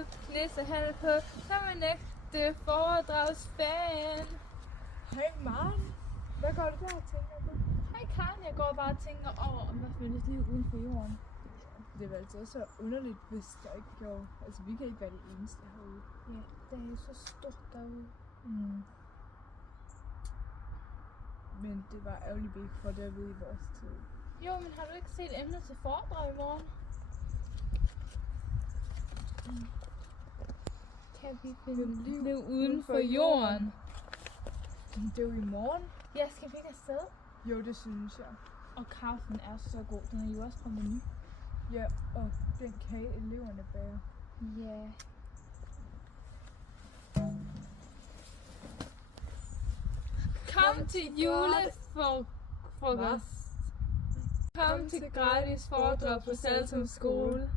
liv, nissehat på, som en ægte foredragsfan. Hej Maren, hvad går du der og tænker på? Hej Karen, jeg går bare og tænker over, om der findes liv uden for jorden. Det er vel altså så underligt, hvis der ikke gjorde. Altså, vi kan ikke være det eneste herude. Ja, det er jo så stort derude. Men det var ærgerligt, vi ikke får det at vide i vores tid. Jo, men har du ikke set emnet til foredrag i morgen? Kan vi finde liv uden for jorden? Det er jo i morgen. Ja, skal vi ikke afsted? Jo, det synes jeg. Og kaffen er så god, den er jo også på menu. Ja, og den kage eleverne bager. Ja. Kom til julefrokost. Kom til gratis foredrag på Saltum Skole.